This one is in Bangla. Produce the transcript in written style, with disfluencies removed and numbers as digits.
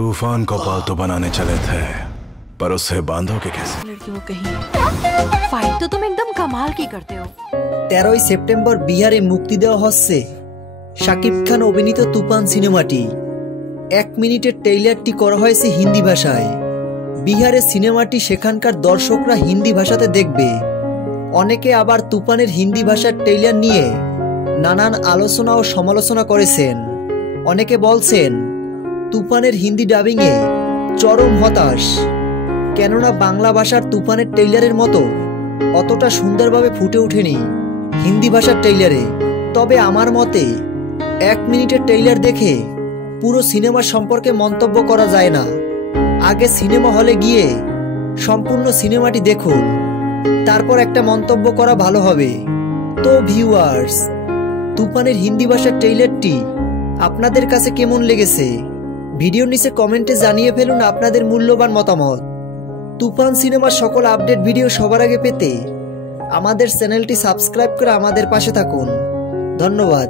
तूफान को पालतू बनाने चले थे, पर उसे बांधोगे कैसे? लड़कियों कहीं फाइट तो तुम एकदम कमाल की करते हो। 13 সেপ্টেম্বর বিহারে মুক্তি দেওয়া হচ্ছে শাকিব খান অভিনীত তুফান সিনেমাটি। 1 মিনিটের ট্রেইলারটি করা হয়েছে হিন্দি ভাষায়। বিহারের সিনেমাটি সেখানকার দর্শকরা হিন্দি ভাষাতে দেখবে। অনেকে আবার তুফানের হিন্দি ভাষার ট্রেইলার নিয়ে নানান আলোচনা ও সমালোচনা করেছেন। অনেকে বলছেন তুফানের হিন্দি ডাবিংয়ে চরম হতাশ, কেননা বাংলা ভাষার তুফানের ট্রেইলারের মতো অতটা সুন্দরভাবে ফুটে ওঠেনি হিন্দি ভাষার ট্রেইলারে। তবে আমার মতে 1 মিনিটের ট্রেইলার দেখে পুরো সিনেমা সম্পর্কে মন্তব্য করা যায় না। আগে সিনেমা হলে গিয়ে সম্পূর্ণ সিনেমাটি দেখুন, তারপর একটা মন্তব্য করা ভালো হবে। তো ভিউয়ার্স, তুফানের হিন্দি ভাষার ট্রেইলারটি আপনাদের কাছে কেমন লেগেছে? ভিডিওর নিচে কমেন্টে জানিয়ে ফেলুন আপনাদের মূল্যবান মতামত। তুফান সিনেমার সকল আপডেট ভিডিও সবার আগে পেতে আমাদের চ্যানেলটি সাবস্ক্রাইব করে আমাদের পাশে থাকুন। ধন্যবাদ।